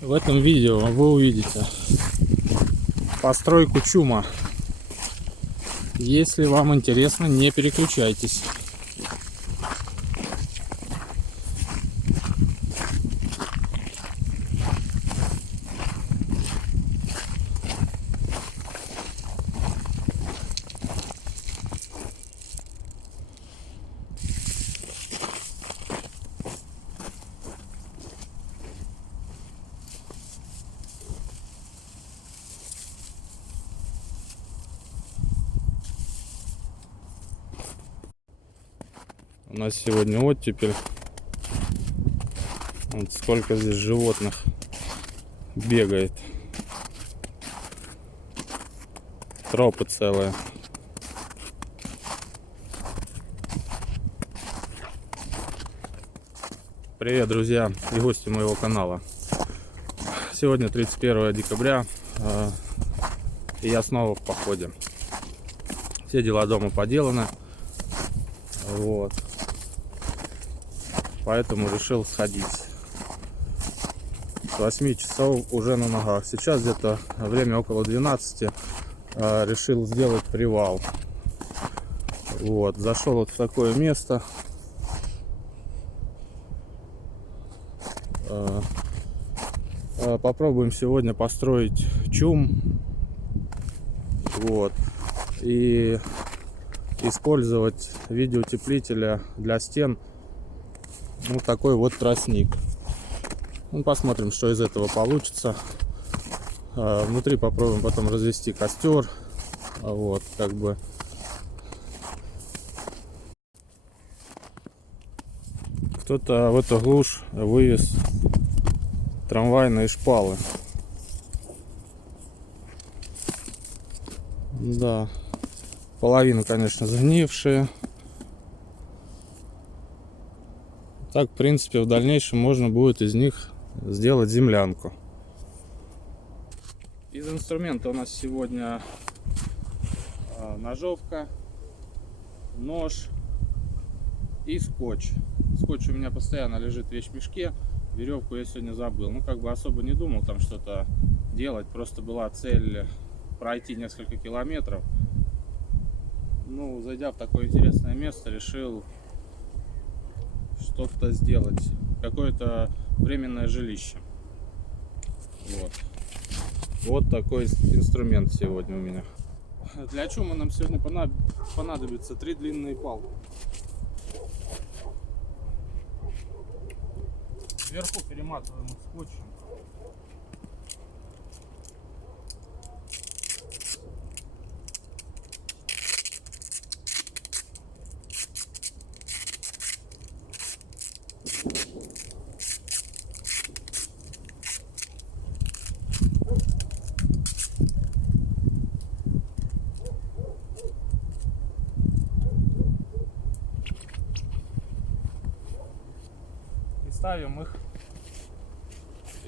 В этом видео вы увидите постройку чума. Если вам интересно, не переключайтесь. У нас сегодня оттепель. Вот сколько здесь животных бегает. Тропы целые. Привет, друзья и гости моего канала. Сегодня 31 декабря, и я снова в походе. Все дела дома поделаны. Вот. Поэтому решил сходить. С 8 часов уже на ногах. Сейчас где-то время около 12. Решил сделать привал. Вот. Зашел вот в такое место. Попробуем сегодня построить чум. Вот. И использовать в виде утеплителя для стен вот такой вот тростник. Ну, посмотрим, что из этого получится. Внутри попробуем потом развести костер. Вот, как бы. Кто-то в эту глушь вывез трамвайные шпалы. Да. Половину, конечно, загнившие. Так, в принципе, в дальнейшем можно будет из них сделать землянку. Из инструмента у нас сегодня ножовка, нож и скотч. Скотч у меня постоянно лежит в вещмешке. Веревку я сегодня забыл. Ну, как бы особо не думал там что-то делать. Просто была цель пройти несколько километров. Ну, зайдя в такое интересное место, решил что-то сделать, какое-то временное жилище. Вот такой инструмент сегодня у меня. Для чума нам сегодня понадобится 3 длинные палки. Сверху перематываем их скотчем.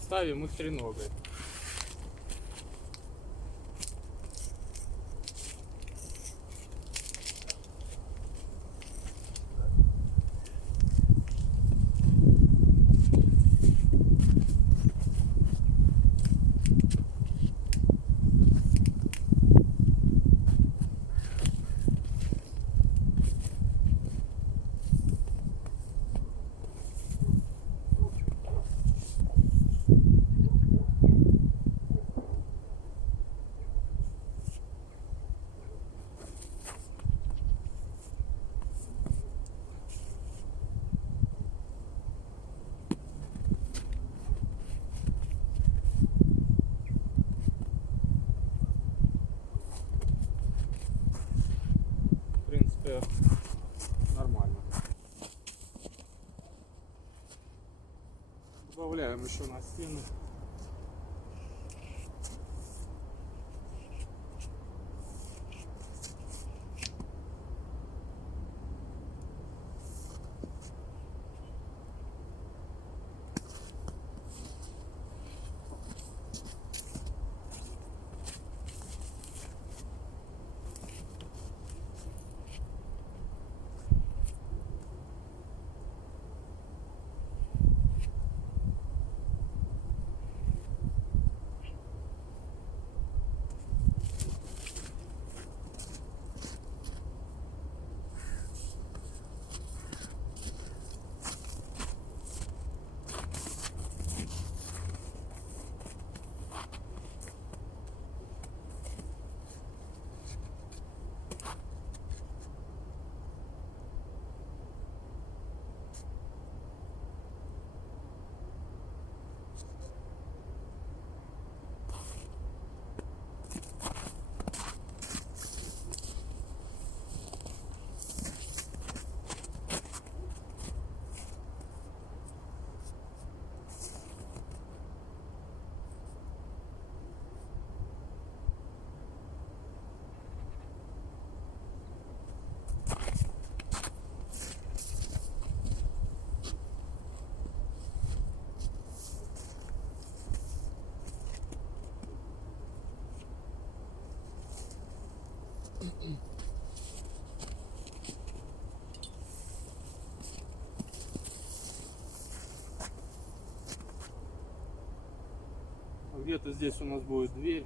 Ставим их треногой. Нормально. Добавляем еще на стены. где-то здесь у нас будет дверь.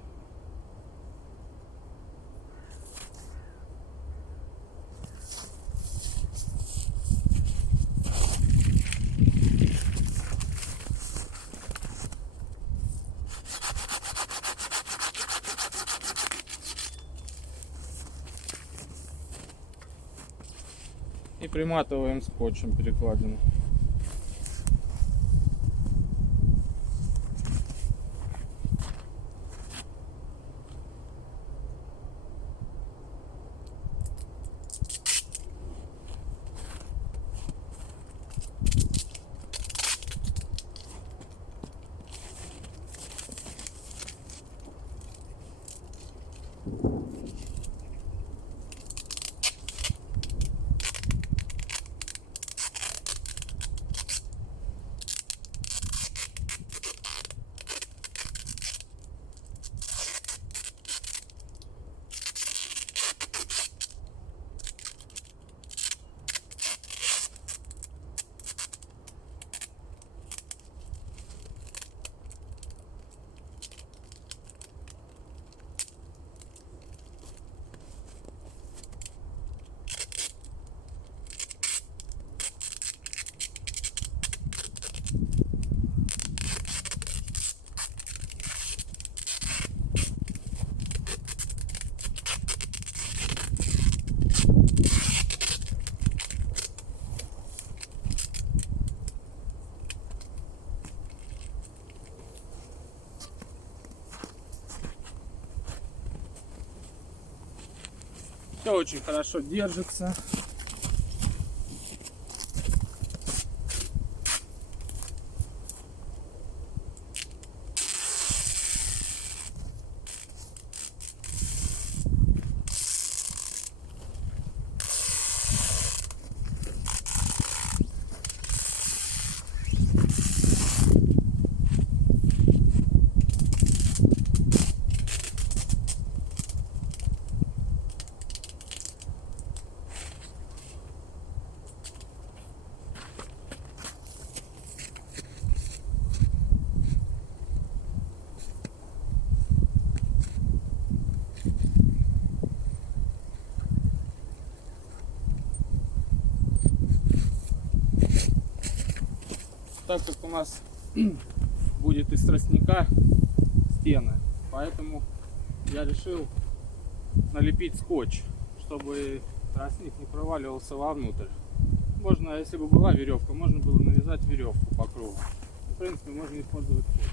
И приматываем скотчем перекладину. Все очень хорошо держится. Так как у нас будет из тростника стены, поэтому я решил налепить скотч, чтобы тростник не проваливался вовнутрь. Можно, если бы была веревка, можно было навязать веревку по кругу. В принципе, можно использовать скотч.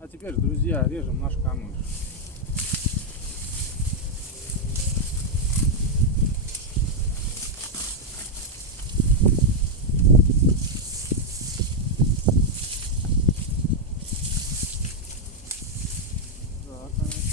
А теперь, друзья, режем наш камыш. Да, конечно.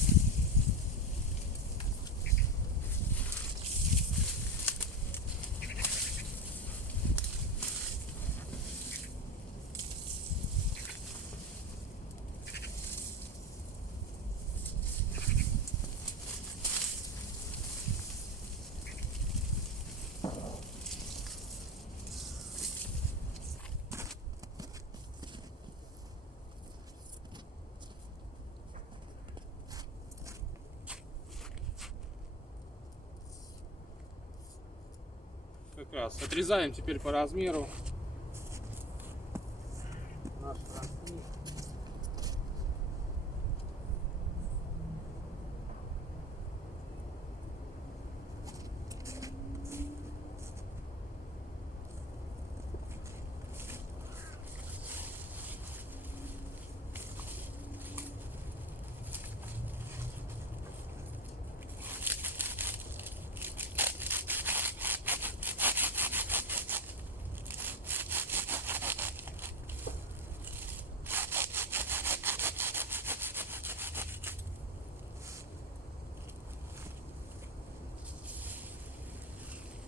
как раз. Отрезаем теперь по размеру наш тростник.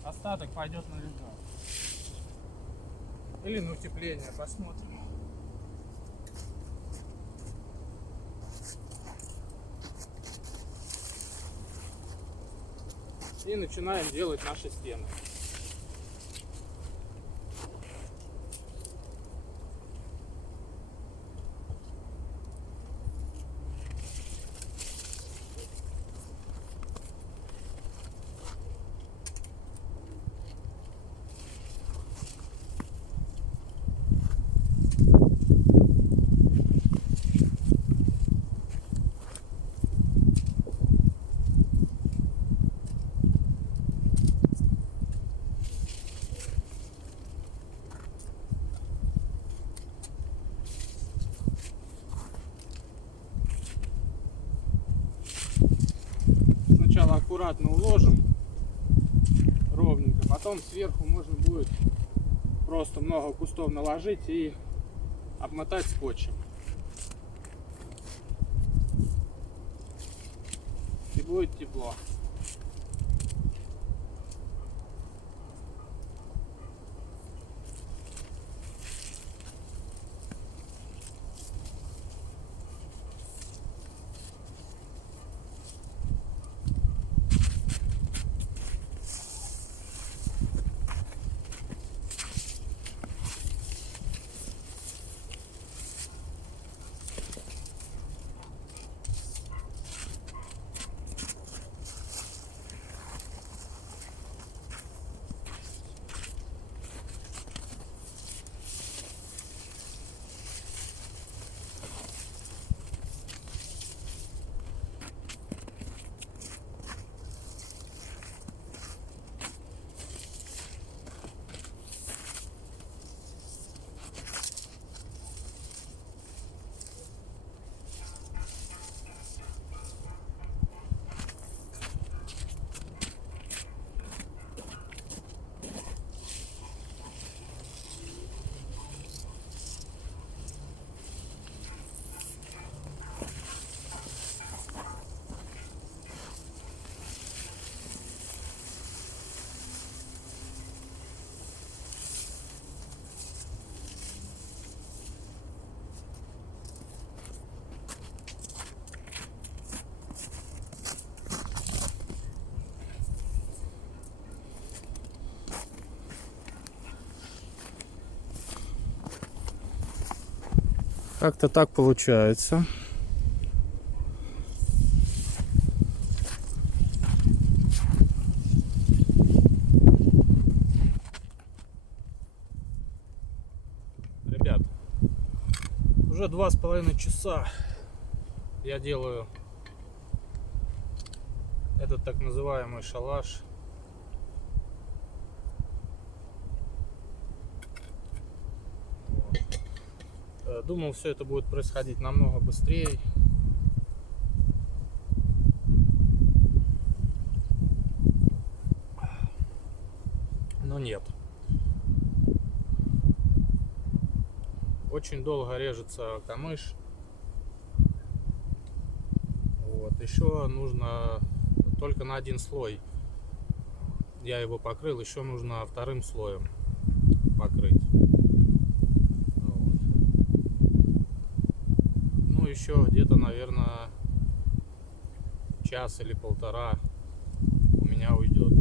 Остаток пойдет на лежак. Или на утепление, посмотрим. И начинаем делать наши стены. Сначала аккуратно уложим ровненько, потом сверху можно будет просто много кустов наложить и обмотать скотчем. И будет тепло. Как-то так получается. Ребят, уже 2,5 часа я делаю этот так называемый шалаш. Думал, все это будет происходить намного быстрее. Но нет. Очень долго режется камыш. Вот. Еще нужно только на один слой. Я его покрыл, еще нужно вторым слоем покрыть. Еще где-то, наверное, час или полтора у меня уйдет.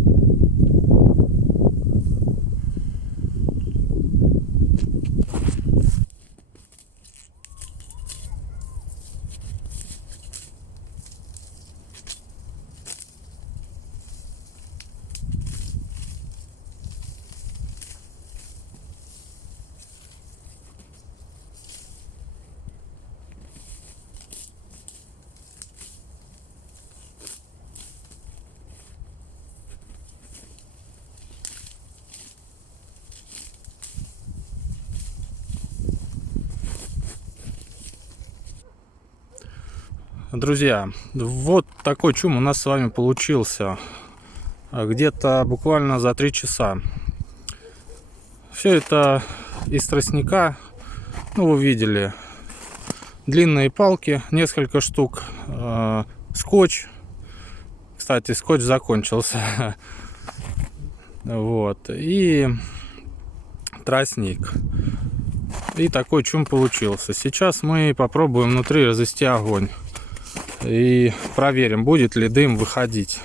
Друзья, вот такой чум у нас с вами получился. Где-то буквально за 3 часа. Все это из тростника. Ну, вы видели. Длинные палки, несколько штук. Скотч. Кстати, скотч закончился. Вот. И тростник. И такой чум получился. Сейчас мы попробуем внутри развести огонь. И проверим, будет ли дым выходить.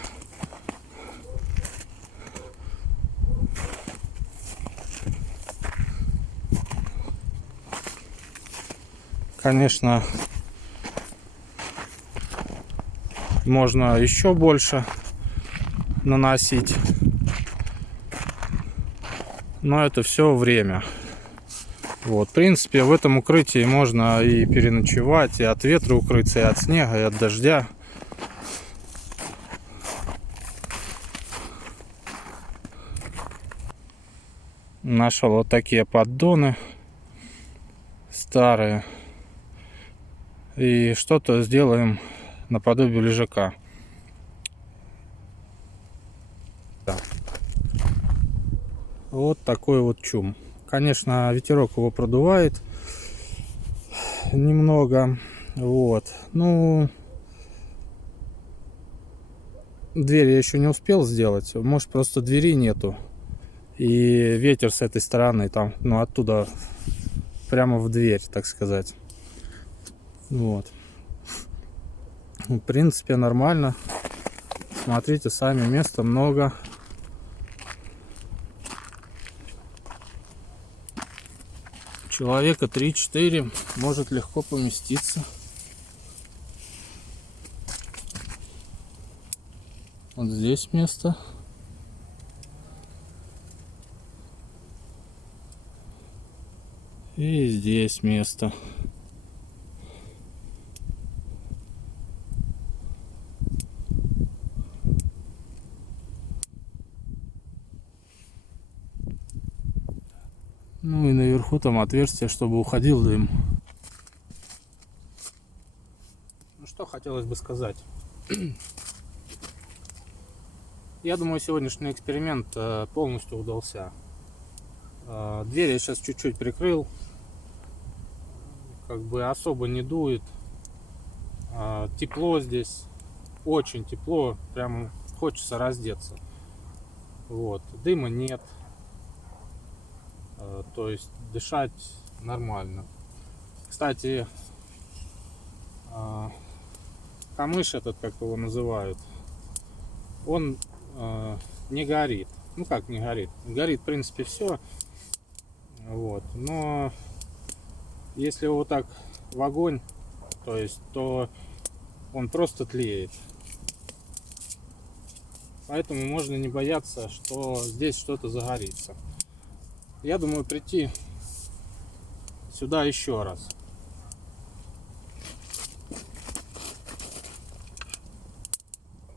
Конечно, можно еще больше наносить. Но это все время. Вот, в принципе, в этом укрытии можно и переночевать, и от ветра укрыться, и от снега, и от дождя. Нашел вот такие поддоны старые. И что-то сделаем наподобие лежака. Да. Вот такой вот чум. Конечно, ветерок его продувает немного. Вот. Ну, дверь я еще не успел сделать. Может, просто двери нету. И ветер с этой стороны, там, ну, оттуда прямо в дверь, так сказать. Вот. В принципе, нормально. Смотрите сами, места много. Человека 3-4 может легко поместиться. Вот здесь место. И здесь место. Ну и наверху там отверстие, чтобы уходил дым. Ну что хотелось бы сказать. Я думаю, сегодняшний эксперимент полностью удался. Дверь я сейчас чуть-чуть прикрыл. Как бы особо не дует. Тепло здесь. Очень тепло. Прям хочется раздеться. Вот. Дыма нет. То есть дышать нормально. Кстати, камыш этот, как его называют, он не горит. Ну как не горит? Горит, в принципе, все. Вот. Но если его так в огонь, то есть, то он просто тлеет. Поэтому можно не бояться, что здесь что-то загорится. Я думаю прийти сюда еще раз.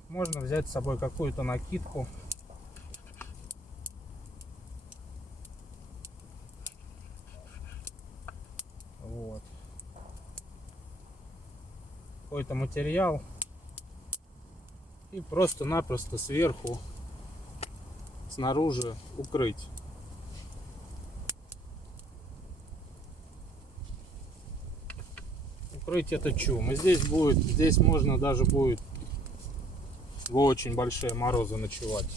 Можно взять с собой какую-то накидку. Вот. Какой-то материал. И просто-напросто сверху, снаружи укрыть. Укрыть это чум. И здесь можно даже будет в очень большие морозы ночевать.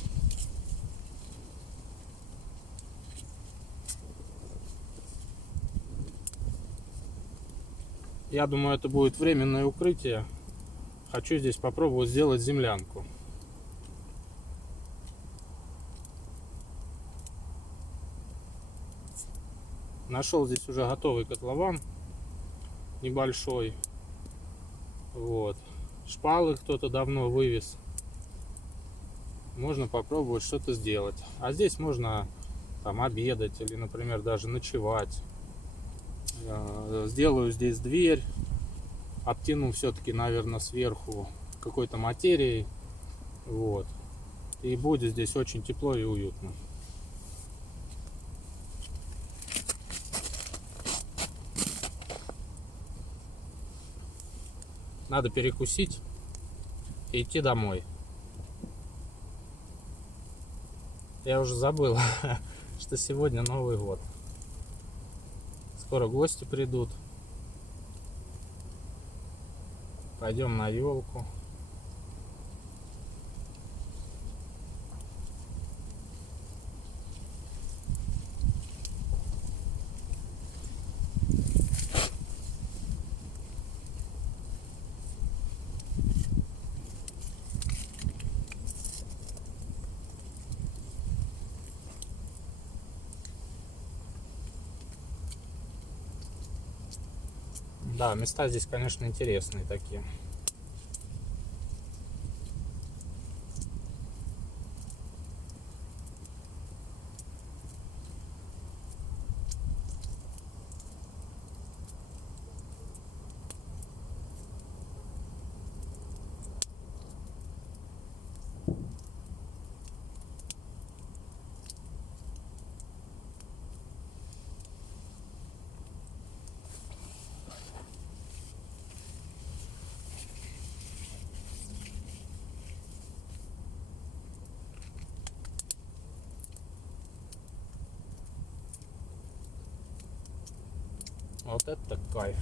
Я думаю, это будет временное укрытие. Хочу здесь попробовать сделать землянку. Нашел здесь уже готовый котлован небольшой. Вот. Шпалы кто-то давно вывез. Можно попробовать что-то сделать. А здесь можно там обедать или, например, даже ночевать. Сделаю здесь дверь. Обтяну все-таки, наверное, сверху какой-то материей. Вот. И будет здесь очень тепло и уютно. Надо перекусить и идти домой. Я уже забыл, что сегодня Новый год. Скоро гости придут. Пойдем на елку. Да, места здесь, конечно, интересные такие. Вот это кайф.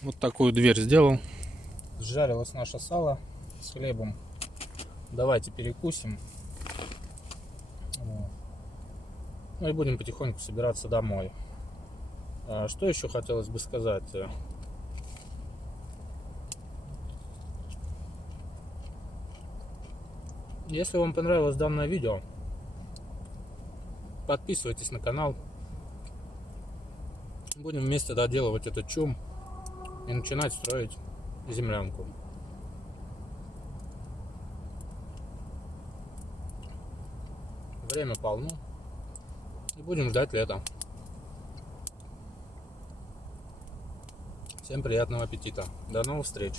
Вот такую дверь сделал. Сжарилось наше сало с хлебом. Давайте перекусим. Вот. Ну и будем потихоньку собираться домой. Что еще хотелось бы сказать? Если вам понравилось данное видео, подписывайтесь на канал. Будем вместе доделывать этот чум и начинать строить землянку. Время полно. И будем ждать лета. Всем приятного аппетита. До новых встреч.